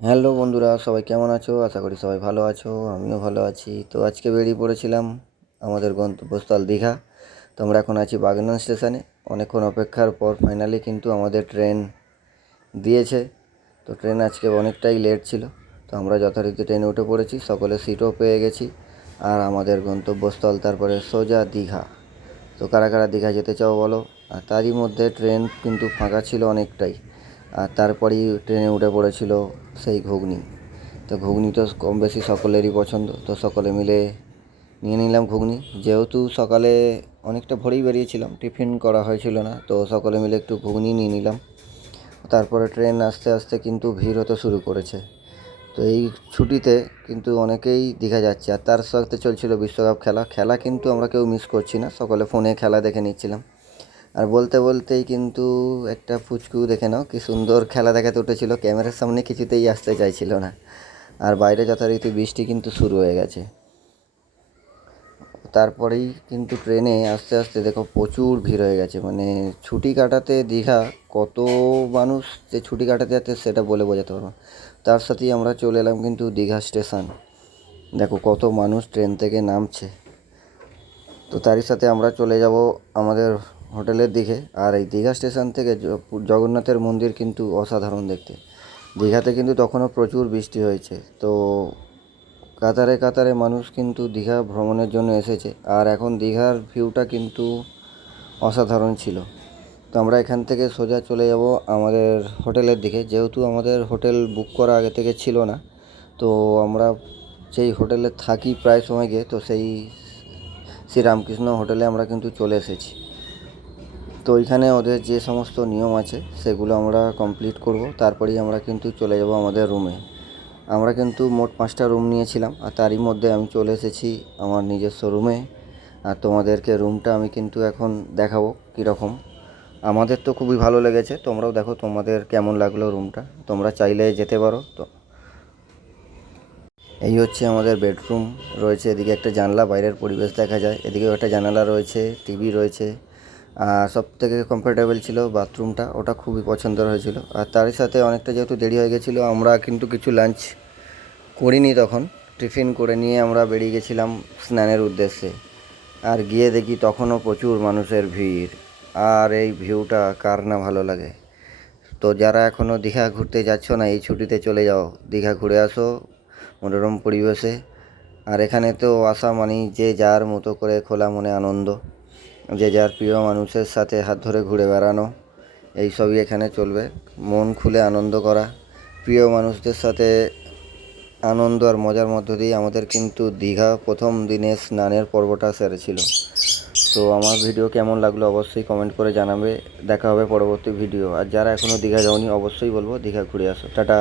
Hello বন্ধুরা, সবাই কেমন আছো? আশা করি সবাই ভালো আছো, আমিও ভালো আছি। তো আজকে বেরিয়ে পড়েছিলাম আমাদের গন্তব্যস্থল দীঘা। তো আমরা এখন আছি বাগনান স্টেশনে। অনেকক্ষণ অপেক্ষার পর ফাইনালি কিন্তু আমাদের ট্রেন দিয়েছে। তো ট্রেন আজকে অনেকটাই লেট ছিল। তো আমরা যথারীতি ট্রেনে উঠে পড়েছি, সকলে সিটও পেয়ে গেছি। আর আমাদের গন্তব্যস্থল তারপরে সোজা দীঘা। তো কারা কারা দীঘা যেতে চাও বলো। আর তারই মধ্যে ট্রেন কিন্তু ফাঁকা ছিল অনেকটাই। আর তারপরেই ট্রেনে উঠে পড়েছিল সেই ঘুগনি। তো ঘুগনি তো কম বেশি সকলেরই পছন্দ, তো সকলে মিলে নিয়ে নিলাম ঘুগনি। যেহেতু সকালে অনেকটা ভোরেই বেরিয়েছিলাম, টিফিন করা হয়েছিল না, তো সকলে মিলে একটু ঘুগনি নিয়ে নিলাম। তারপরে ট্রেন আস্তে আস্তে কিন্তু ভিড় হতে শুরু করেছে। তো এই ছুটিতে কিন্তু অনেকেই দীঘা যাচ্ছে, আর তার সাথে চলছিল বিশ্বকাপ খেলা। খেলা কিন্তু আমরা কেউ মিস করছি না, সকলে ফোনে খেলা দেখে নিচ্ছিলাম। আর বলতে বলতেই কিন্তু একটা ফুচকু দেখে নাও, কি সুন্দর খেলা দেখাতে উঠেছিল, ক্যামেরার সামনে কিছুতেই আসতে চাইছিল না। আর বাইরে যথারীতি বৃষ্টি কিন্তু শুরু হয়ে গেছে। তারপরেই কিন্তু ট্রেনে আস্তে আস্তে দেখো প্রচুর ভিড় হয়ে গেছে। মানে ছুটি কাটাতে দীঘা কত মানুষ যে ছুটি কাটাতে যাচ্ছে সেটা বলে বোঝাতে পারবো না। তার সাথেই আমরা চলে এলাম কিন্তু দীঘা স্টেশন। দেখো কত মানুষ ট্রেন থেকে নামছে। তো তারই সাথে আমরা চলে যাব আমাদের হোটেলের দিকে। আর এই দীঘা স্টেশন থেকে জগন্নাথের মন্দির কিন্তু অসাধারণ দেখতে। দীঘাতে কিন্তু তখনও প্রচুর বৃষ্টি হয়েছে। তো কাতারে কাতারে মানুষ কিন্তু দীঘা ভ্রমণের জন্য এসেছে। আর এখন দীঘার ভিউটা কিন্তু অসাধারণ ছিল। তো আমরা এখান থেকে সোজা চলে যাব আমাদের হোটেলের দিকে। যেহেতু আমাদের হোটেল বুক করা আগে থেকে ছিল না, তো আমরা সেই হোটেলে থাকি প্রায় সময় গিয়ে, তো সেই শ্রীরামকৃষ্ণ হোটেলে আমরা কিন্তু চলে এসেছি। তো ওইখানে ওদের যে সমস্ত নিয়ম আছে সেগুলো আমরা কমপ্লিট করব, তারপরেই আমরা কিন্তু চলে যাব আমাদের রুমে। আমরা কিন্তু মোট 5টা রুম নিয়েছিলাম, আর তারই মধ্যে আমি চলে এসেছি আমার নিজস্ব রুমে। আর তোমাদেরকে রুমটা আমি কিন্তু এখন দেখাবো কীরকম। আমাদের তো খুবই ভালো লেগেছে, তোমরাও দেখো তোমাদের কেমন লাগলো রুমটা, তোমরা চাইলে যেতে পারো। তো এই হচ্ছে আমাদের বেডরুম। রয়েছে এদিকে একটা জানলা, বাইরের পরিবেশ দেখা যায়। এদিকেও একটা জানালা রয়েছে, টিভি রয়েছে। আর সব থেকে কমফোর্টেবল ছিল বাথরুমটা, ওটা খুবই পছন্দের হয়েছিল। আর তারই সাথে অনেকটা যেহেতু দেরি হয়ে গেছিলো, আমরা কিন্তু কিছু লাঞ্চ করিনি তখন। টিফিন করে নিয়ে আমরা বেরিয়ে গেছিলাম স্নানের উদ্দেশ্যে। আর গিয়ে দেখি তখনও প্রচুর মানুষের ভিড়। আর এই ভিউটা কার না ভালো লাগে। তো যারা এখনও দীঘা ঘুরতে যাচ্ছ না, এই ছুটিতে চলে যাও, দীঘা ঘুরে আসো মনোরম পরিবেশে। আর এখানে তো আসা মানেই যে যার মতো করে খোলা মনে আনন্দ, যে যার প্রিয় মানুষের সাথে হাত ধরে ঘুরে বেড়ানো, এই সবই এখানে চলবে। মন খুলে আনন্দ করা, প্রিয় মানুষদের সাথে আনন্দ আর মজার মধ্য দিয়ে আমাদের কিন্তু দীঘা প্রথম দিনে স্নানের পর্বটা সেরেছিল। তো আমার ভিডিও কেমন লাগলো অবশ্যই কমেন্ট করে জানাবে। দেখা হবে পরবর্তী ভিডিও। আর যারা এখনও দীঘা যাওনি অবশ্যই বলবো দীঘা ঘুরে আসো। টাটা।